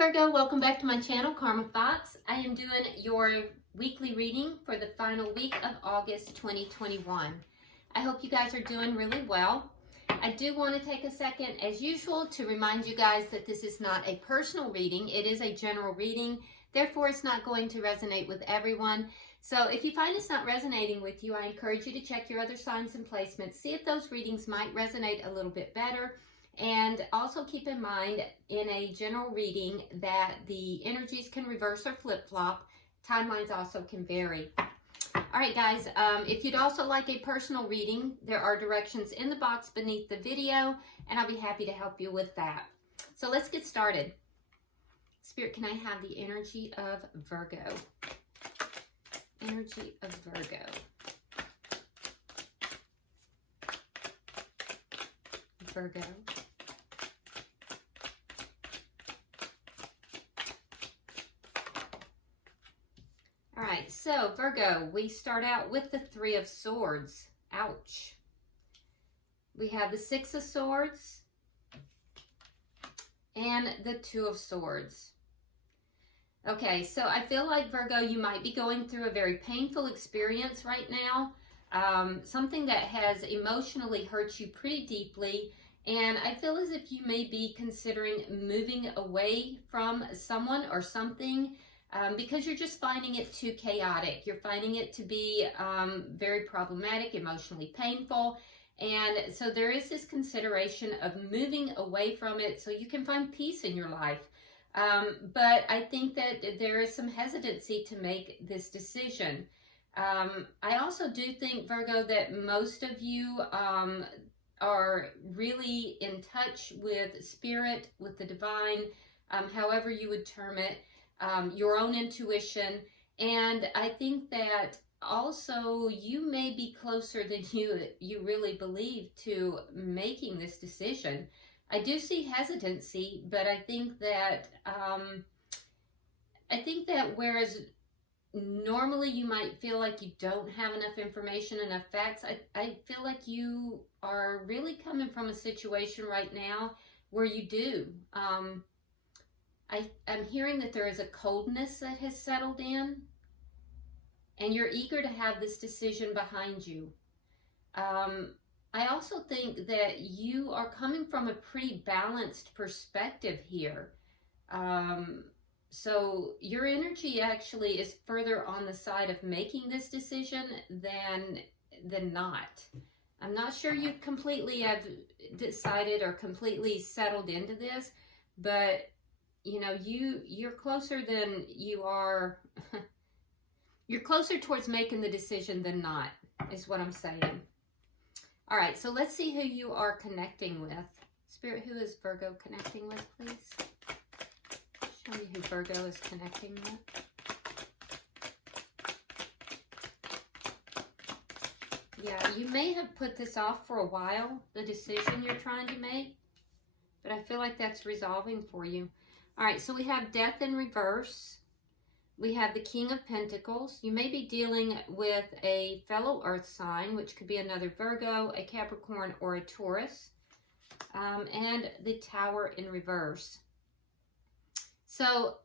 Virgo, welcome back to my channel, Karma Thoughts. I am doing your weekly reading for the final week of August 2021. I hope you guys are doing really well. I do want to take a second, as usual, to remind you guys that this is not a personal reading. It is a general reading. Therefore, it's not going to resonate with everyone. So if you find it's not resonating with you, I encourage you to check your other signs and placements. See if those readings might resonate a little bit better. And also keep in mind in a general reading that the energies can reverse or flip-flop. Timelines also can vary. All right, guys, if you'd also like a personal reading, there are directions in the box beneath the video, and I'll be happy to help you with that. So let's get started. Spirit, can I have the energy of Virgo? Energy of Virgo. Virgo. All right, so Virgo, we start out with the Three of Swords. Ouch. We have the Six of Swords and the Two of Swords. Okay, so I feel like, Virgo, you might be going through a very painful experience right now. Something that has emotionally hurt you pretty deeply. And I feel as if you may be considering moving away from someone or something because you're just finding it too chaotic. You're finding it to be very problematic, emotionally painful. And so there is this consideration of moving away from it so you can find peace in your life. But I think that there is some hesitancy to make this decision. I also do think, Virgo, that most of you are really in touch with spirit, with the divine, however you would term it, your own intuition. And I think that also you may be closer than you really believe to making this decision. I do see hesitancy, but I think that whereas normally you might feel like you don't have enough information, enough facts, I feel like you are really coming from a situation right now where you do. I'm hearing that there is a coldness that has settled in, and you're eager to have this decision behind you. I also think that you are coming from a pretty balanced perspective here. So your energy actually is further on the side of making this decision than not. I'm not sure you completely have decided or completely settled into this, but you know, you're closer than you are. You're closer towards making the decision than not, is what I'm saying. All right, so let's see who you are connecting with. Spirit, who is Virgo connecting with, please? Show me who Virgo is connecting with. Yeah, you may have put this off for a while, the decision you're trying to make, but I feel like that's resolving for you. All right, so we have Death in reverse. We have the King of Pentacles. You may be dealing with a fellow earth sign, which could be another Virgo, a Capricorn, or a Taurus. And the Tower in reverse. So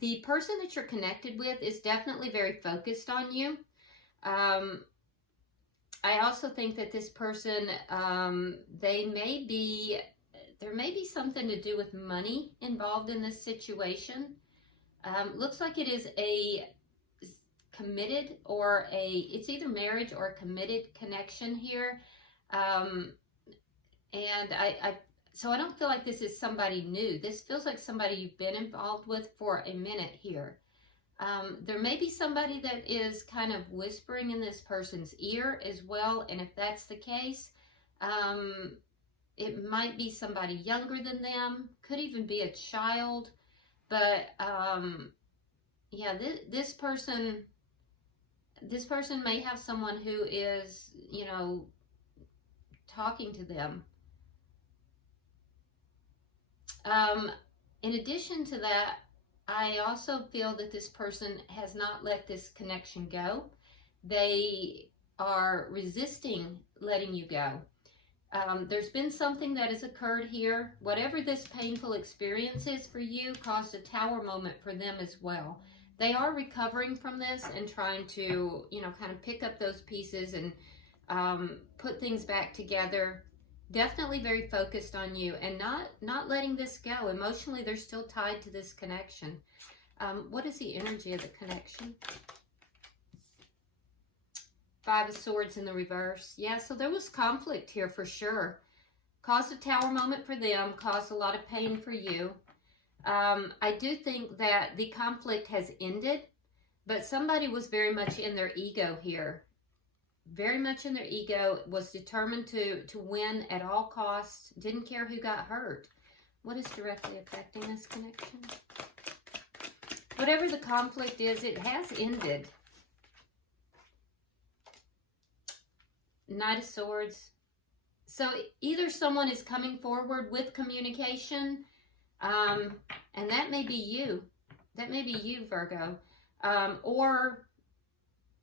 the person that you're connected with is definitely very focused on you. I also think that this person, there may be something to do with money involved in this situation. Looks like it is a committed or it's either marriage or a committed connection here. So I don't feel like this is somebody new. This feels like somebody you've been involved with for a minute here. There may be somebody that is kind of whispering in this person's ear as well. And if that's the case, it might be somebody younger than them, could even be a child. But yeah, this person may have someone who is, you know, talking to them. In addition to that, I also feel that this person has not let this connection go. They are resisting letting you go. There's been something that has occurred here. Whatever this painful experience is for you caused a tower moment for them as well. They are recovering from this and trying to, you know, kind of pick up those pieces and put things back together. Definitely very focused on you and not letting this go. Emotionally, they're still tied to this connection. What is the energy of the connection? Five of Swords in the reverse. Yeah, so there was conflict here for sure. Caused a tower moment for them, caused a lot of pain for you. I do think that the conflict has ended, but somebody was very much in their ego here. Very much in their ego, was determined to win at all costs, didn't care who got hurt. What is directly affecting this connection? Whatever the conflict is, it has ended. Knight of Swords. So either someone is coming forward with communication, and that may be you. That may be you, Virgo.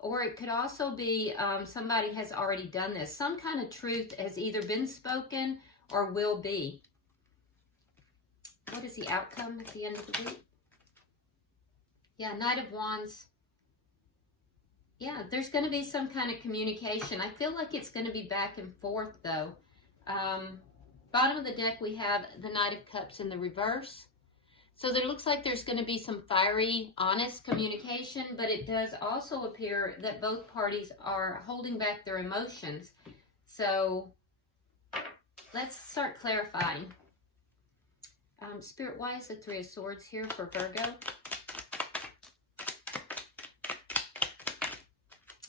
Or it could also be somebody has already done this. Some kind of truth has either been spoken or will be. What is the outcome at the end of the week? Yeah, Knight of Wands. Yeah, there's going to be some kind of communication. I feel like it's going to be back and forth, though. Bottom of the deck, we have the Knight of Cups in the reverse. So there looks like there's going to be some fiery, honest communication, but it does also appear that both parties are holding back their emotions. So let's start clarifying. Spirit, why is the Three of Swords here for Virgo?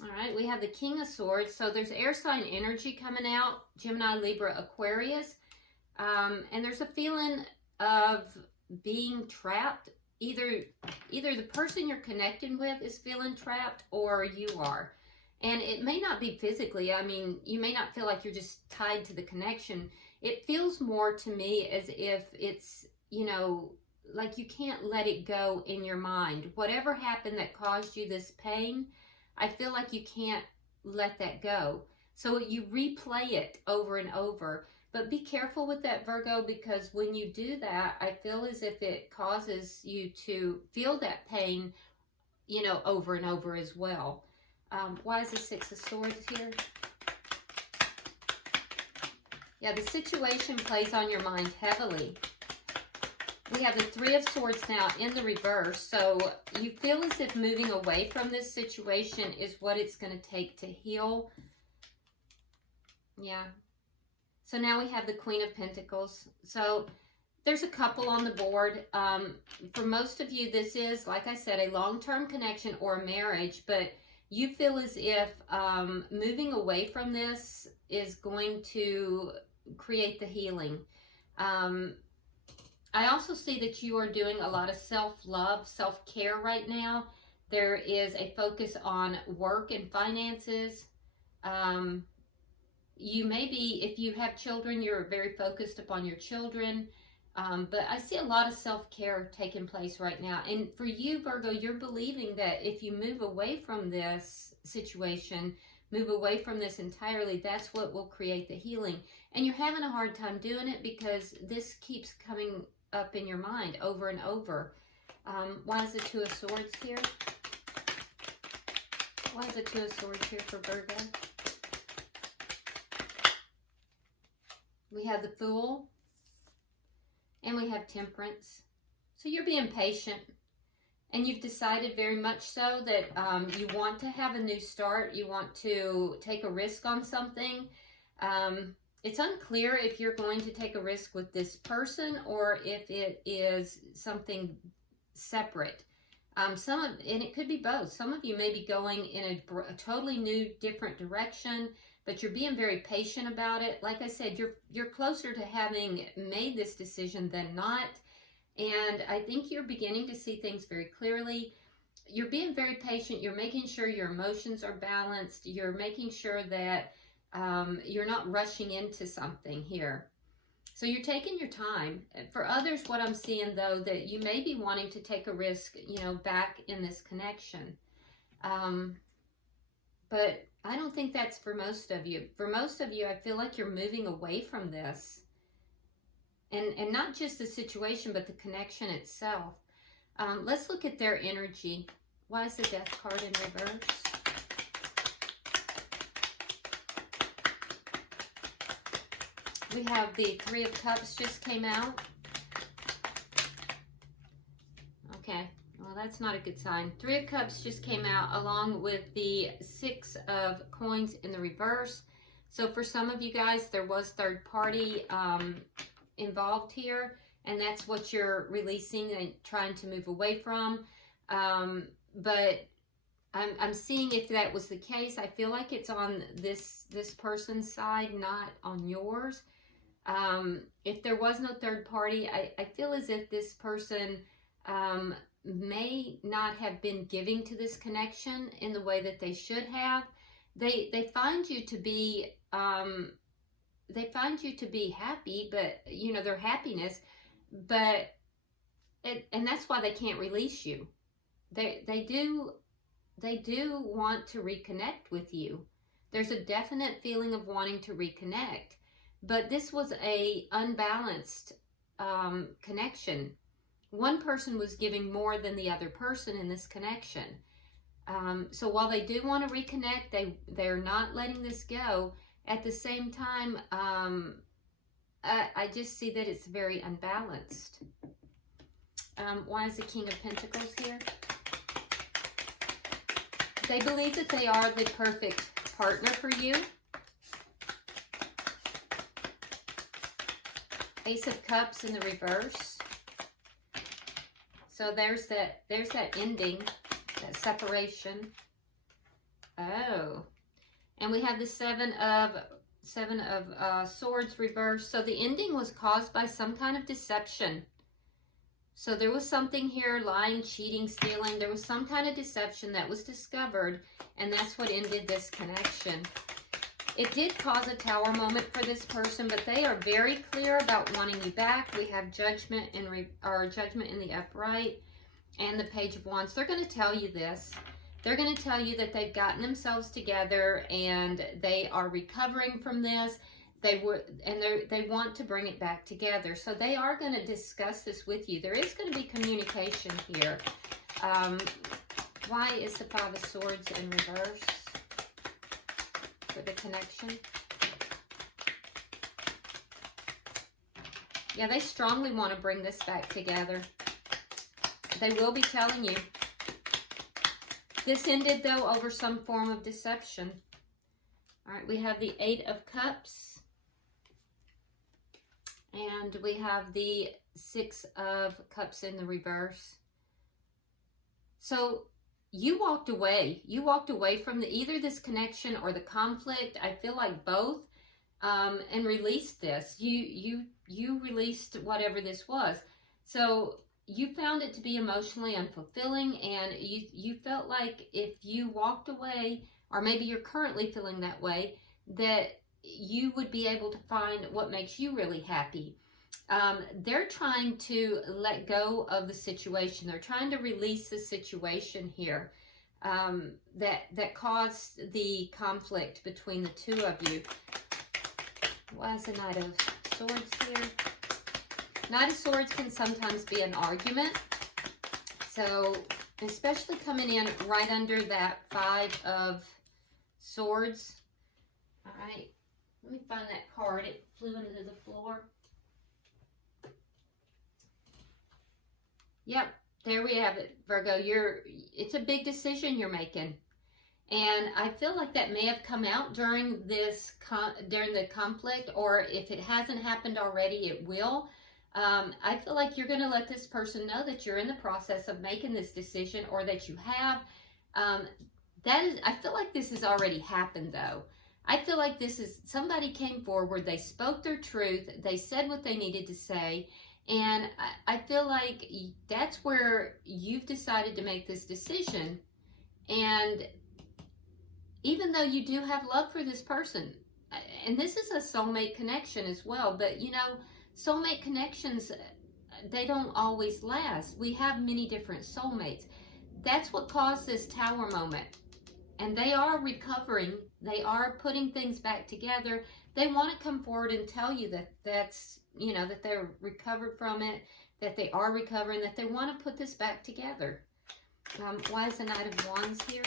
All right, we have the King of Swords. So there's air sign energy coming out, Gemini, Libra, Aquarius. And there's a feeling of being trapped. Either the person you're connecting with is feeling trapped or you are. And it may not be physically. I mean, you may not feel like you're just tied to the connection. It feels more to me as if it's, you know, like you can't let it go in your mind. Whatever happened that caused you this pain, I feel like you can't let that go. So you replay it over and over. But be careful with that, Virgo, because when you do that, I feel as if it causes you to feel that pain, you know, over and over as well. Why is the Six of Swords here? Yeah, the situation plays on your mind heavily. We have the Three of Swords now in the reverse. So you feel as if moving away from this situation is what it's going to take to heal. Yeah. So now we have the Queen of Pentacles. So there's a couple on the board. For most of you, this is, like I said, a long-term connection or a marriage, but you feel as if moving away from this is going to create the healing. I also see that you are doing a lot of self-love, self-care right now. There is a focus on work and finances. You may be, if you have children, you're very focused upon your children. But I see a lot of self-care taking place right now. And for you, Virgo, you're believing that if you move away from this situation, move away from this entirely, that's what will create the healing. And you're having a hard time doing it because this keeps coming up in your mind over and over. Why is the Two of Swords here? Why is the Two of Swords here for Virgo? We have the Fool, and we have Temperance. So you're being patient, and you've decided very much so that you want to have a new start. You want to take a risk on something. It's unclear if you're going to take a risk with this person or if it is something separate. And it could be both. Some of you may be going in a totally new, different direction, but you're being very patient about it. Like I said, you're closer to having made this decision than not. And I think you're beginning to see things very clearly. You're being very patient. You're making sure your emotions are balanced. You're making sure that you're not rushing into something here. So you're taking your time. For others, what I'm seeing, though, that you may be wanting to take a risk, you know, back in this connection. But I don't think that's for most of you. For most of you, I feel like you're moving away from this. And not just the situation, but the connection itself. Let's look at their energy. Why is the Death card in reverse? We have the Three of Cups just came out. Okay, well, that's not a good sign. Three of Cups just came out along with the Six of Coins in the reverse. So for some of you guys, there was third party involved here, and that's what you're releasing and trying to move away from. But I'm seeing if that was the case. I feel like it's on this person's side, not on yours. If there was no third party, I feel as if this person may not have been giving to this connection in the way that they should have. They find you to be happy, but you know, their happiness, but and that's why they can't release you. They do want to reconnect with you. There's a definite feeling of wanting to reconnect, but this was a unbalanced connection. One person was giving more than the other person in this connection. So while they do want to reconnect, they're not letting this go. At the same time, I just see that it's very unbalanced. Why is the King of Pentacles here? They believe that they are the perfect partner for you. Ace of Cups in the reverse. So there's that ending, that separation. Oh. And we have the Seven of Swords reverse. So the ending was caused by some kind of deception. So there was something here, lying, cheating, stealing. There was some kind of deception that was discovered, and that's what ended this connection. It did cause a Tower moment for this person, but they are very clear about wanting you back. We have Judgment in the upright and the Page of Wands. They're going to tell you this. They're going to tell you that they've gotten themselves together and they are recovering from this. They want to bring it back together. So they are going to discuss this with you. There is going to be communication here. Why is the Five of Swords in reverse for the connection? Yeah, they strongly want to bring this back together. They will be telling you. This ended, though, over some form of deception. All right, we have the Eight of Cups. And we have the Six of Cups in the reverse. So you walked away. You walked away from either this connection or the conflict. I feel like both. And released this. You released whatever this was. So you found it to be emotionally unfulfilling, and you felt like if you walked away, or maybe you're currently feeling that way, that you would be able to find what makes you really happy. They're trying to let go of the situation. They're trying to release the situation here that caused the conflict between the two of you. Why is the Knight of Swords here? Knight of Swords can sometimes be an argument. So, especially coming in right under that Five of Swords. All right. Let me find that card. It flew into the floor. Yep, there we have it, Virgo. It's a big decision you're making. And I feel like that may have come out during the conflict, or if it hasn't happened already, it will. I feel like you're going to let this person know that you're in the process of making this decision, or that you have. I feel like this has already happened, though. I feel like somebody came forward, they spoke their truth, they said what they needed to say, and I feel like that's where you've decided to make this decision. And even though you do have love for this person, and this is a soulmate connection as well, but you know, soulmate connections, they don't always last. We have many different soulmates. That's what caused this Tower moment. And they are recovering. They are putting things back together. They want to come forward and tell you that that's, you know, that they're recovered from it, that they are recovering, that they want to put this back together. Why is the Knight of Wands here?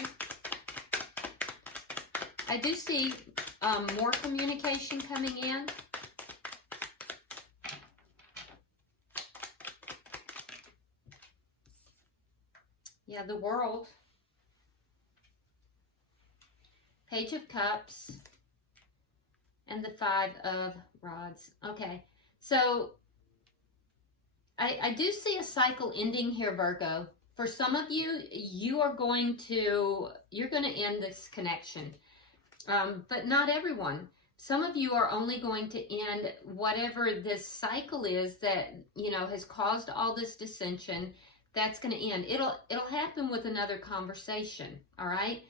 I do see more communication coming in. Yeah, the World. Page of Cups. And the Five of Rods. Okay, so I do see a cycle ending here, Virgo. For some of you, you're going to end this connection. But not everyone. Some of you are only going to end whatever this cycle is that, you know, has caused all this dissension. That's going to end. It'll happen with another conversation, all right?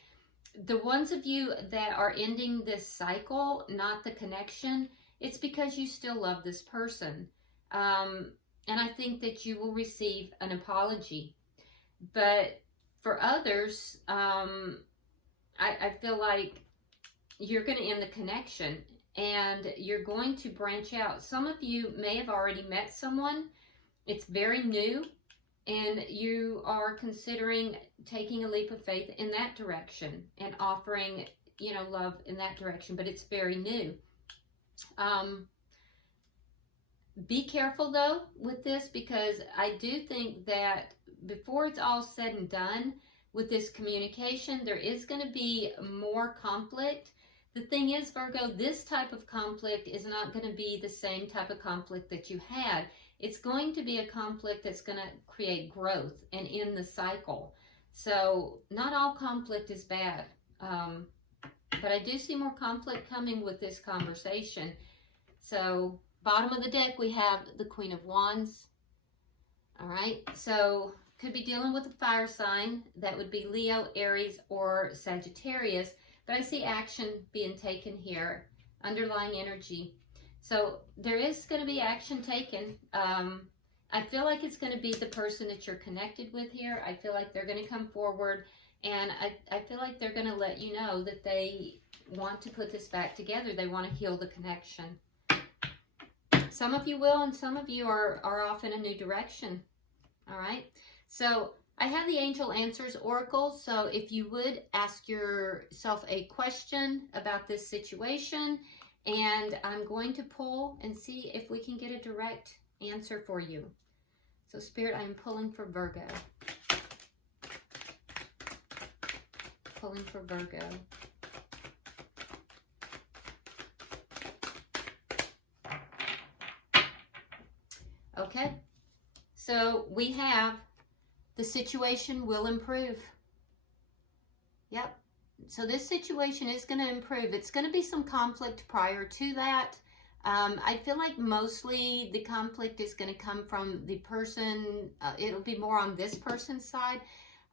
The ones of you that are ending this cycle, not the connection, it's because you still love this person. And I think that you will receive an apology. But for others, I feel like you're going to end the connection and you're going to branch out. Some of you may have already met someone. It's very new and you are considering taking a leap of faith in that direction and offering, you know, love in that direction, but it's very new. Be careful though with this, because I do think that before it's all said and done with this communication, there is going to be more conflict. The thing is, Virgo, this type of conflict is not going to be the same type of conflict that you had. It's going to be a conflict that's going to create growth and end the cycle. So not all conflict is bad. But I do see more conflict coming with this conversation. So bottom of the deck, we have the Queen of Wands. All right, so could be dealing with a fire sign. That would be Leo, Aries, or Sagittarius. But I see action being taken here, underlying energy. So there is going to be action taken. I feel like it's going to be the person that you're connected with here. I feel like they're going to come forward, and I feel like they're going to let you know that they want to put this back together. They want to heal the connection. Some of you will, and some of you are off in a new direction. All right. So I have the Angel Answers Oracle. So if you would ask yourself a question about this situation, and I'm going to pull and see if we can get a direct answer for you. So Spirit, I'm pulling for Virgo. Pulling for Virgo. Okay, so we have the situation will improve. Yep. So this situation is going to improve. It's going to be some conflict prior to that. I feel like mostly the conflict is going to come from the person. It'll be more on this person's side.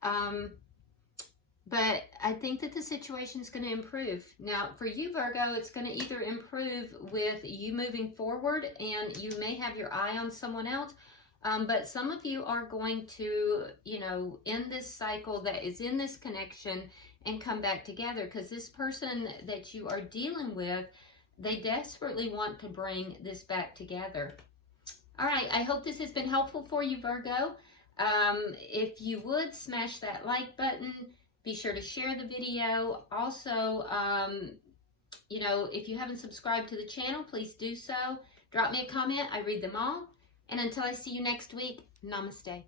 But I think that the situation is going to improve. Now, for you, Virgo, it's going to either improve with you moving forward, and you may have your eye on someone else. But some of you are going to, you know, end this cycle that is in this connection and come back together, because this person that you are dealing with, they desperately want to bring this back together. All right, I hope this has been helpful for you, Virgo. If you would smash that like button, be sure to share the video. Also, you know, if you haven't subscribed to the channel, please do so. Drop me a comment. I read them all. And until I see you next week, namaste.